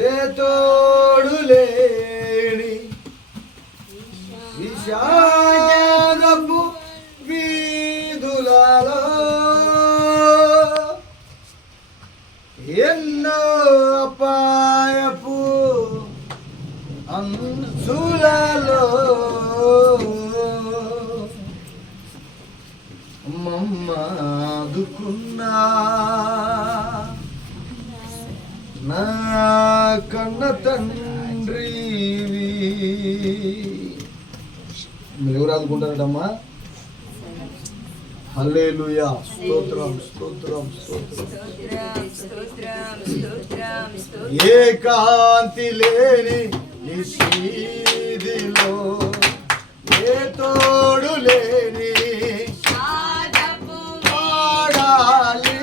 ఏ తోడు లేని విషాదపు వీధులలో ఎన్నో అపాయపు అంచులలో మమ్మాదుకున్నా నా కన్న తండ్రి. మీరు ఎవరు ఆదుకుంటారటమ్మా? హల్లెలూయా, స్తోత్రం స్తోత్రం స్తోత్రం. ఏకాంతి లేని ఈ సీదిలో ఏ తోడు లేని పాడాలి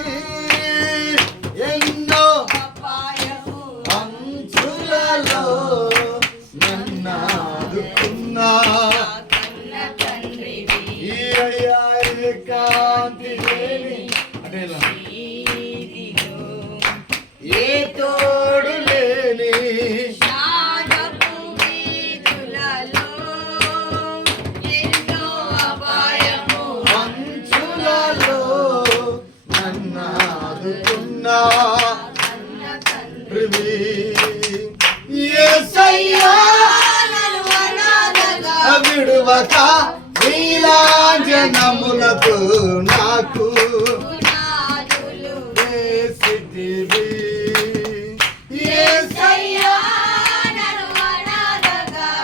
ఎన్నో అంచులలో నన్నాదుకున్నా ఏకాంతి లేని అంటే ఏ తోడు లేని అంచులలో నన్నాదుకున్నా విడువక నీలాంజనములతో నాకు వేసితివి.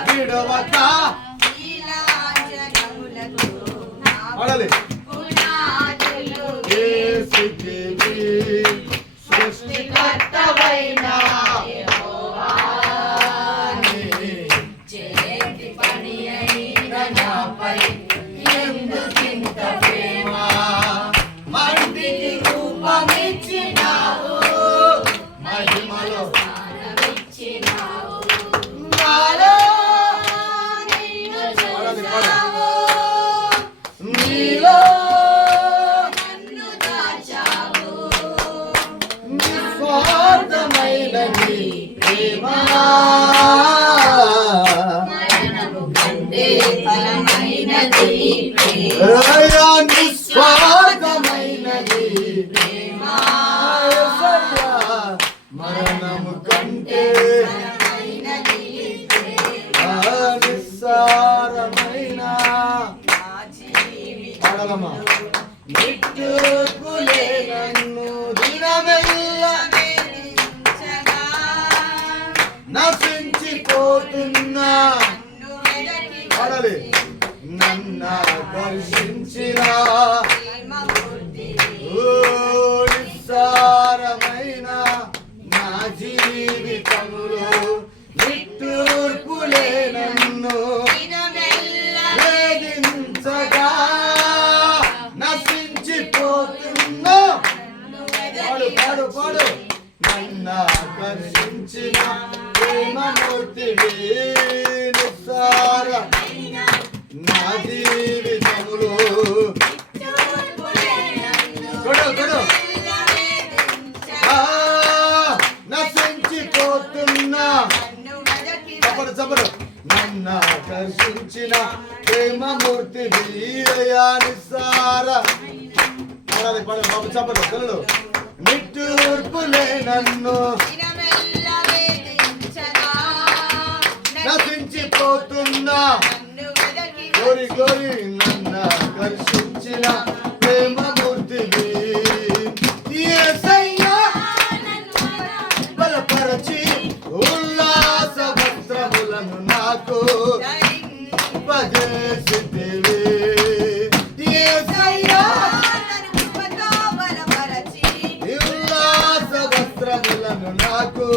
విడువక వేసితివి. సృష్టికర్తవైన నిస్వార్థమైనది మరణము కంటే నిస్సారమైన నిట్టూర్పులే నన్ను దినమెల్ల నశించిపోతున్నా నన్నాకర్షించిన నిస్సారమైన నా జీవితములో నిట్టూర్పులే నన్ను వేధించగా నశించిపోతున్నా పాడు పాడు నన్నాకర్షించిన ప్రేమమూర్తివి నిస్సార నా జీవితములో నశించిపోతున్నా నన్నాకర్షించిన ప్రేమమూర్తివి నిస్సార బాబు చెప్పడు పిల్లలు నిట్టూర్పులే నన్ను నశించిపోతున్నా గోరి గోరి నన్నాకర్షించిన ప్రేమమూర్తివి యేసయ్యా బలపరచి ఉల్లాస వస్త్రములను నాకు ఉపదేశితివి. యేసయ్యా ఉల్లాస వస్త్రములను నాకు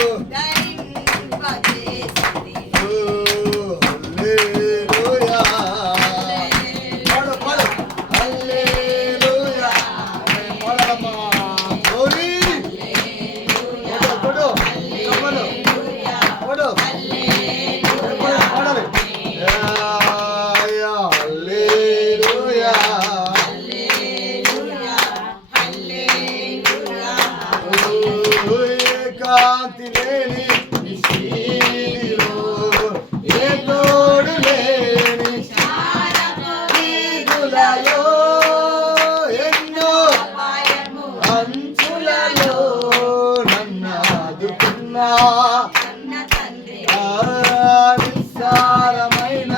శాంతి లేని నిశీలో ఏ తోడు లేని వీధులలో ఎన్నో అంచులలో నన్ను ఆదుకున్నా నిస్సారమైన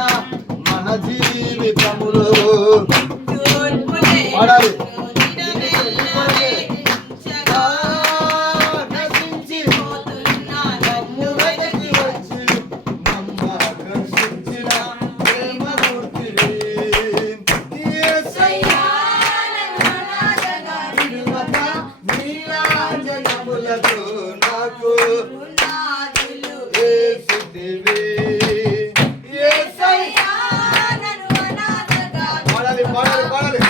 మన జీవితములో పాడాలి నాకు పాడాలి పాడాలి పాడాలి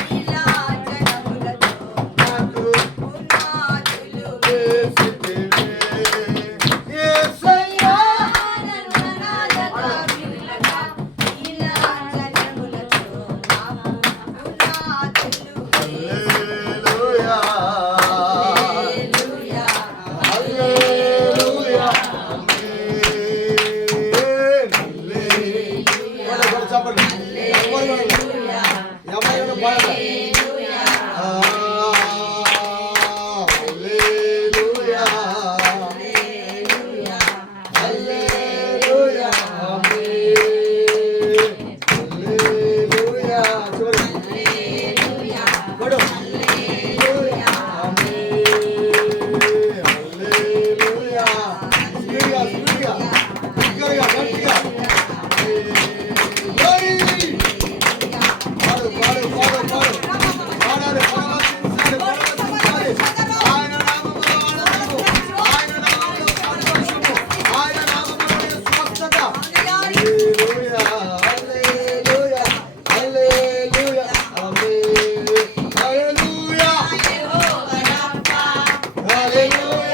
Hallelujah.